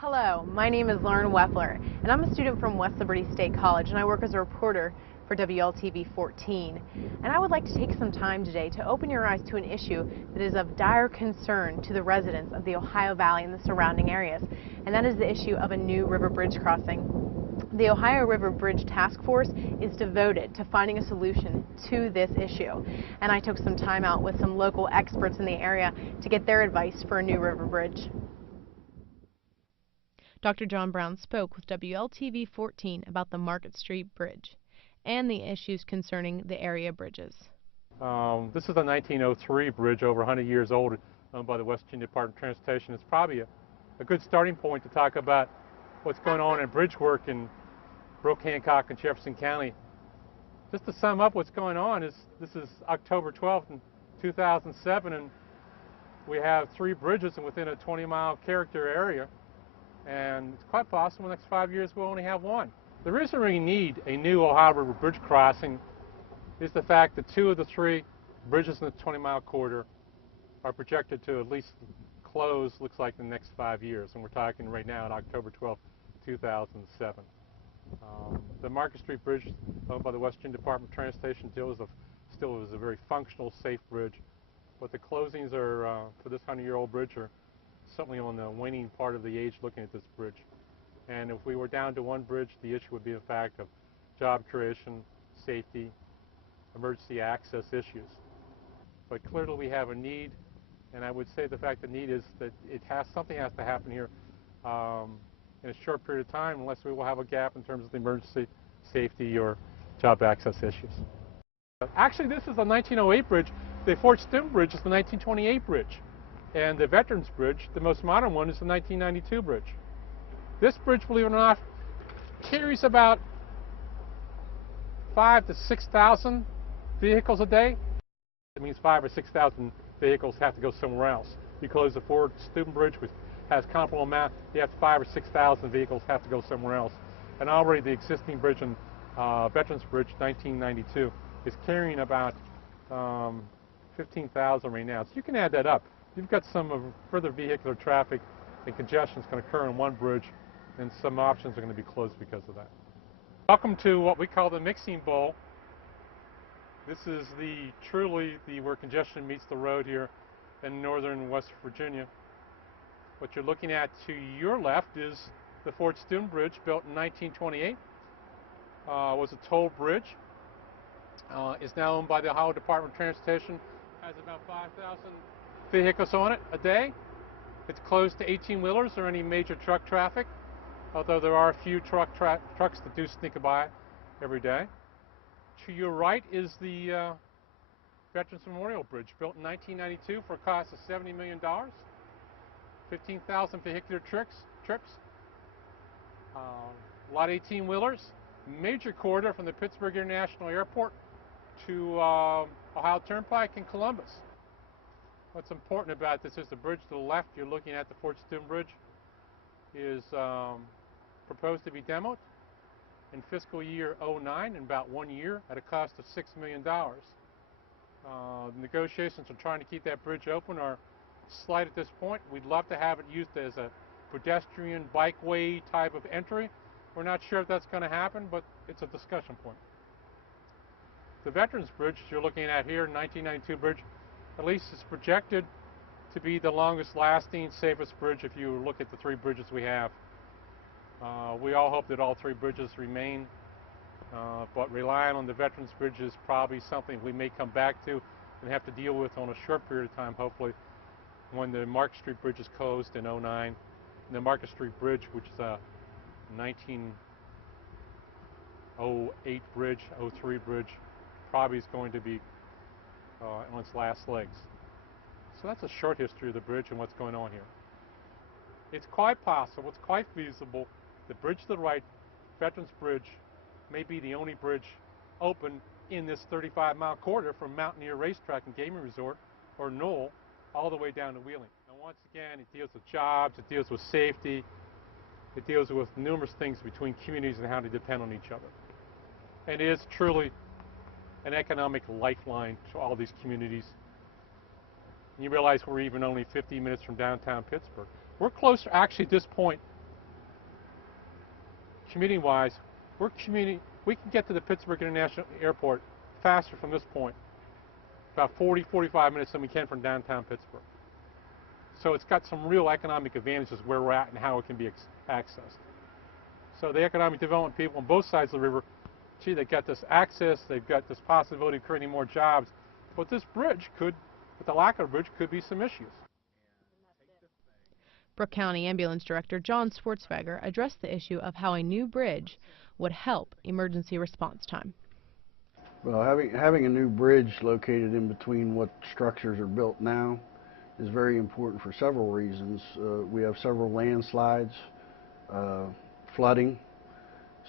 Hello, my name is Lauren Weffler, and I'm a student from West Liberty State College, and I work as a reporter for WLTV 14. And I would like to take some time today to open your eyes to an issue that is of dire concern to the residents of the Ohio Valley and the surrounding areas, and that is the issue of a new river bridge crossing. The Ohio River Bridge Task Force is devoted to finding a solution to this issue, and I took some time out with some local experts in the area to get their advice for a new river bridge. Dr. John Brown spoke with WLTV 14 about the Market Street Bridge and the issues concerning the area bridges. This is a 1903 bridge, over 100 years old, owned by the West Virginia Department of Transportation. It's probably a good starting point to talk about what's going on in bridge work in Brooke, Hancock, and Jefferson County. Just to sum up what's going on, this is October 12th in 2007, and we have 3 bridges within a 20-mile character area. And it's quite possible in the next 5 years we'll only have 1. The reason we need a new Ohio River bridge crossing is the fact that 2 of the 3 bridges in the 20-mile corridor are projected to at least close, looks like, in the next 5 years. And we're talking right now on October 12, 2007. The Market Street Bridge, owned by the West Virginia Department of Transportation, still is a very functional, safe bridge. But the closings are for this 100-year-old bridge are certainly on the waning part of the age looking at this bridge. And if we were down to 1 bridge, the issue would be the fact of job creation, safety, emergency access issues. But clearly we have a need, and I would say the fact the need is that something has to happen here in a short period of time, unless we will have a gap in terms of the emergency, safety, or job access issues. Actually, this is a 1908 bridge. The Fort Stewart Bridge is the 1928 bridge. And the Veterans Bridge, the most modern one, is the 1992 bridge. This bridge, believe it or not, carries about 5,000 to 6,000 vehicles a day. It means 5,000 or 6,000 vehicles have to go somewhere else. You close the Fort Stewart Bridge, which has comparable amount, you have 5,000 or 6,000 vehicles have to go somewhere else. And already the existing bridge in Veterans Bridge, 1992, is carrying about 15,000 right now. So you can add that up. You've got some further vehicular traffic and congestion is going to occur in one bridge, and some options are going to be closed because of that. Welcome to what we call the mixing bowl. This is truly where congestion meets the road here in northern West Virginia. What you're looking at to your left is the Fort Stewart Bridge, built in 1928. Was a toll bridge. Is now owned by the Ohio Department of Transportation. Has about 5,000 vehicles on it a day. It's closed to 18-wheelers or any major truck traffic, although there are a few trucks that do sneak by every day. To your right is the Veterans Memorial Bridge, built in 1992 for a cost of $70 million. 15,000 vehicular trips. A lot of 18-wheelers. Major corridor from the Pittsburgh International Airport to Ohio Turnpike in Columbus. What's important about this is the bridge to the left you're looking at, the Fort Stewart Bridge, is proposed to be demoed in fiscal year 09 in about 1 year at a cost of $6 million. Negotiations on trying to keep that bridge open are slight at this point. We'd love to have it used as a pedestrian bikeway type of entry. We're not sure if that's going to happen, but it's a discussion point. The Veterans Bridge you're looking at here, 1992 bridge, at least is projected to be the longest lasting, safest bridge if you look at the 3 bridges we have. We all hope that all 3 bridges remain, but relying on the Veterans Bridge is probably something we may come back to and have to deal with on a short period of time, hopefully, when the Market Street Bridge is closed in 09. And the Market Street Bridge, which is a 1908 bridge, 03 bridge, probably is going to be on its last legs. So that's a short history of the bridge and what's going on here. It's quite possible, it's quite feasible, the bridge to the right, Veterans Bridge, may be the only bridge open in this 35-mile corridor from Mountaineer Racetrack and Gaming Resort, or Knoll, all the way down to Wheeling. Now once again, it deals with jobs, it deals with safety, it deals with numerous things between communities and how they depend on each other. And it is truly an economic lifeline to all these communities. And you realize we're even only 15 minutes from downtown Pittsburgh. We're closer, actually at this point, commuting-wise, we can get to the Pittsburgh International Airport faster from this point, about 40, 45 minutes than we can from downtown Pittsburgh. So it's got some real economic advantages where we're at and how it can be accessed. So the economic development people on both sides of the river, gee, they've got this access, they've got this possibility of creating more jobs, but this bridge could, with the lack of a bridge, could be some issues. Brooke County Ambulance Director John Swartzwegger addressed the issue of how a new bridge would help emergency response time. Well, having a new bridge located in between what structures are built now is very important for several reasons. We have several landslides, flooding,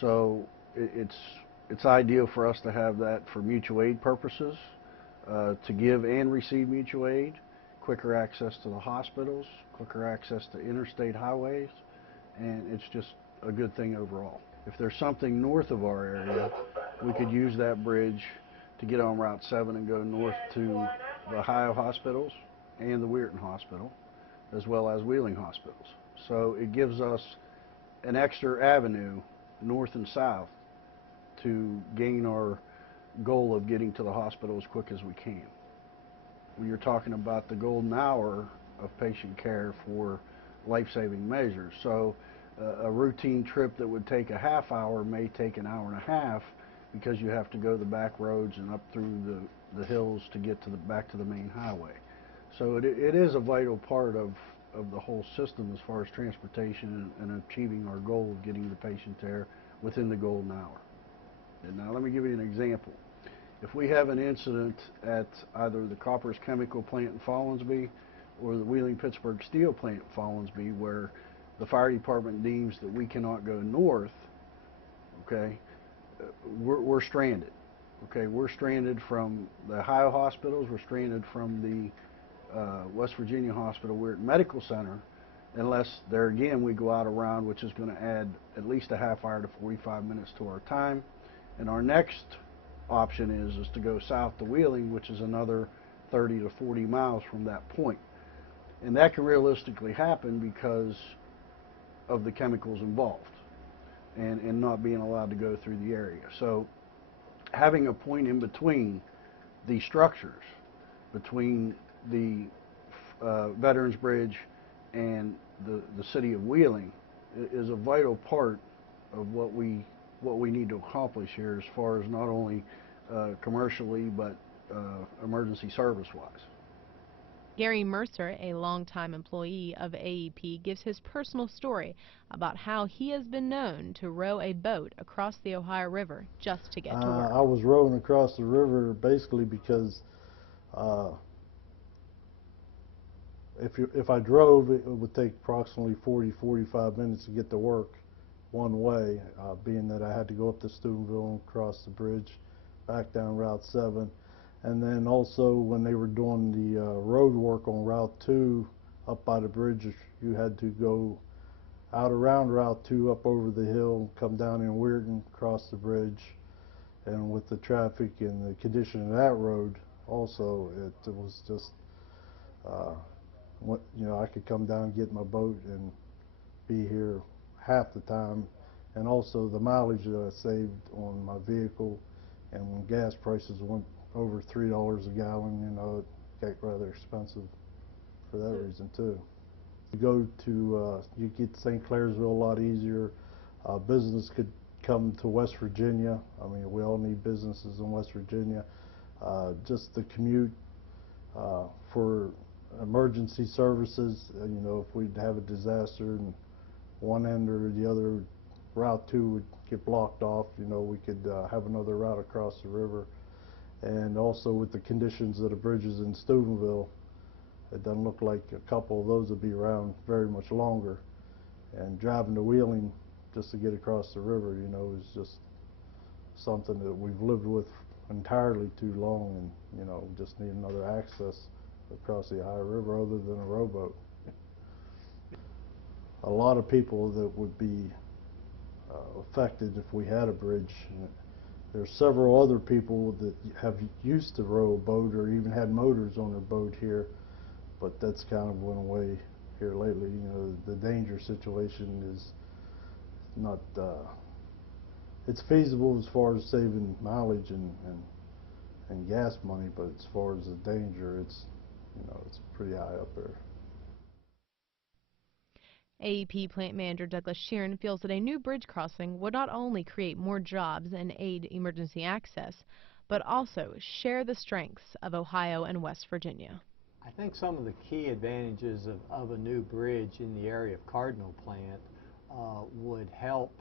so it's ideal for us to have that for mutual aid purposes, to give and receive mutual aid, quicker access to the hospitals, quicker access to interstate highways, and it's just a good thing overall. If there's something north of our area, we could use that bridge to get on Route 7 and go north to the Ohio hospitals and the Weirton Hospital, as well as Wheeling hospitals. So it gives us an extra avenue, north and south, to gain our goal of getting to the hospital as quick as we can. When you're talking about the golden hour of patient care for life-saving measures. So a routine trip that would take a half hour may take an hour and a half because you have to go the back roads and up through the hills to get to back to the main highway. So it is a vital part of the whole system as far as transportation and achieving our goal of getting the patient there within the golden hour. And now let me give you an example. If we have an incident at either the Koppers Chemical Plant in Follinsby or the Wheeling-Pittsburgh Steel Plant in Follinsby, where the fire department deems that we cannot go north, okay, we're stranded. Okay, we're stranded from the Ohio hospitals, we're stranded from the West Virginia Hospital, we're at Medical Center, unless there again we go out around, which is going to add at least a half hour to 45 minutes to our time. And our next option is to go south to Wheeling, which is another 30 to 40 miles from that point. And that can realistically happen because of the chemicals involved and not being allowed to go through the area. So having a point in between the structures, between the Veterans Bridge and the city of Wheeling is a vital part of what we need to accomplish here as far as not only commercially but emergency service-wise. Gary Mercer, a longtime employee of AEP, gives his personal story about how he has been known to row a boat across the Ohio River just to get to work. I was rowing across the river basically because if I drove, it would take approximately 40-45 minutes to get to work one way, being that I had to go up to Steubenville and cross the bridge, back down Route 7. And then also when they were doing the road work on Route 2 up by the bridge, you had to go out around Route 2 up over the hill, come down in Weirton, cross the bridge. And with the traffic and the condition of that road also, it was just, you know, I could come down, get my boat and be here half the time. And also the mileage that I saved on my vehicle, and when gas prices went over $3 a gallon, you know, it got rather expensive for that reason too. You go to, you get to St. Clairsville a lot easier. Business could come to West Virginia. I mean, we all need businesses in West Virginia. Just the commute for emergency services, you know, if we'd have a disaster and one end or the other, Route 2 would get blocked off, you know, we could have another route across the river. And also with the conditions of the bridges in Steubenville, it doesn't look like a couple of those will be around very much longer. And driving to Wheeling just to get across the river, you know, is just something that we've lived with entirely too long, and, you know, just need another access across the Ohio River other than a rowboat. A lot of people that would be affected if we had a bridge. There's several other people that have used to row a boat or even had motors on their boat here, but that's kind of went away here lately. You know, the danger situation is not it's feasible as far as saving mileage and gas money, but as far as the danger, it's, you know, it's pretty high up there. AEP plant manager Douglas Sheeran feels that a new bridge crossing would not only create more jobs and aid emergency access, but also share the strengths of Ohio and West Virginia. I think some of the key advantages of a new bridge in the area of Cardinal Plant would help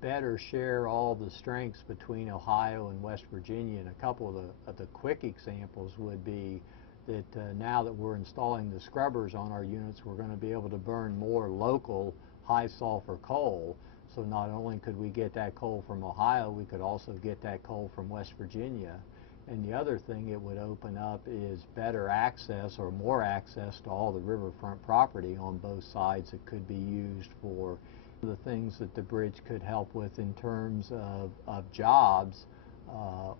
better share all the strengths between Ohio and West Virginia. And a couple of the quick examples would be that now that we're installing the scrubbers on our units, we're going to be able to burn more local high sulfur coal. So not only could we get that coal from Ohio, we could also get that coal from West Virginia. And the other thing it would open up is better access or more access to all the riverfront property on both sides that could be used for the things that the bridge could help with in terms of jobs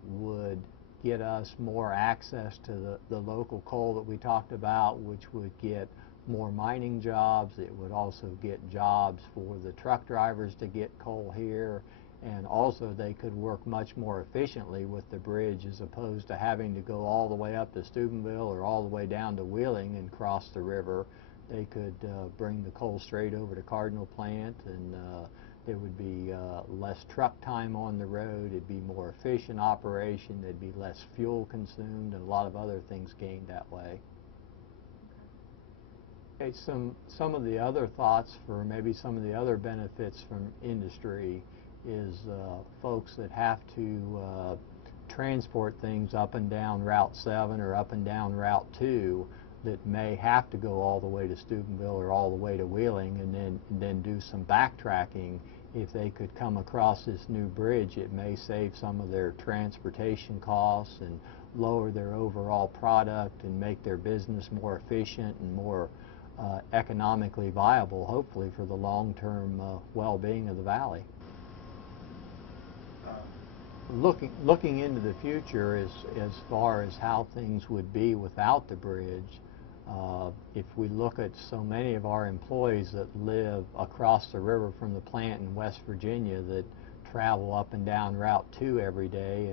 would get us more access to the local coal that we talked about, which would get more mining jobs. It would also get jobs for the truck drivers to get coal here. And also they could work much more efficiently with the bridge as opposed to having to go all the way up to Steubenville or all the way down to Wheeling and cross the river. They could bring the coal straight over to Cardinal Plant, and there would be less truck time on the road. It'd be more efficient operation. There'd be less fuel consumed and a lot of other things gained that way. Okay, some of the other thoughts for maybe some of the other benefits from industry is folks that have to transport things up and down Route 7 or up and down Route 2 that may have to go all the way to Steubenville or all the way to Wheeling and then do some backtracking. If they could come across this new bridge, it may save some of their transportation costs and lower their overall product and make their business more efficient and more economically viable, hopefully for the long-term well-being of the valley. Looking into the future as far as how things would be without the bridge, if we look at so many of our employees that live across the river from the plant in West Virginia that travel up and down Route 2 every day,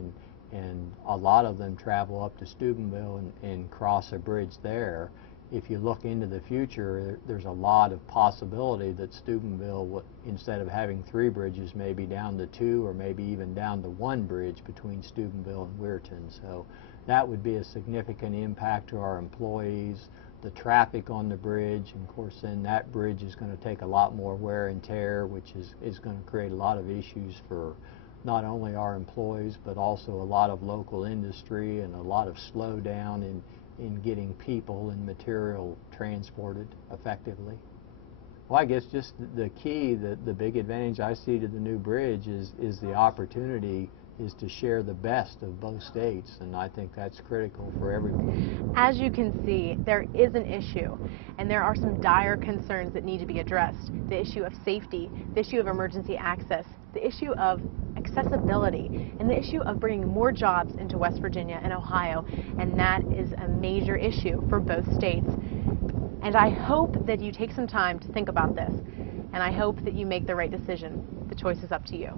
and a lot of them travel up to Steubenville and cross a bridge there. If you look into the future, there's a lot of possibility that Steubenville, instead of having 3 bridges, maybe down to 2 or maybe even down to 1 bridge between Steubenville and Weirton. So that would be a significant impact to our employees, the traffic on the bridge, and of course then that bridge is going to take a lot more wear and tear, which is going to create a lot of issues for not only our employees but also a lot of local industry and a lot of slowdown in getting people and material transported effectively. Well, I guess just the key, the big advantage I see to the new bridge is the opportunity is to share the best of both states, and I think that's critical for everyone. As you can see, there is an issue, and there are some dire concerns that need to be addressed. The issue of safety, the issue of emergency access, the issue of accessibility, and the issue of bringing more jobs into West Virginia and Ohio, and that is a major issue for both states. And I hope that you take some time to think about this, and I hope that you make the right decision. The choice is up to you.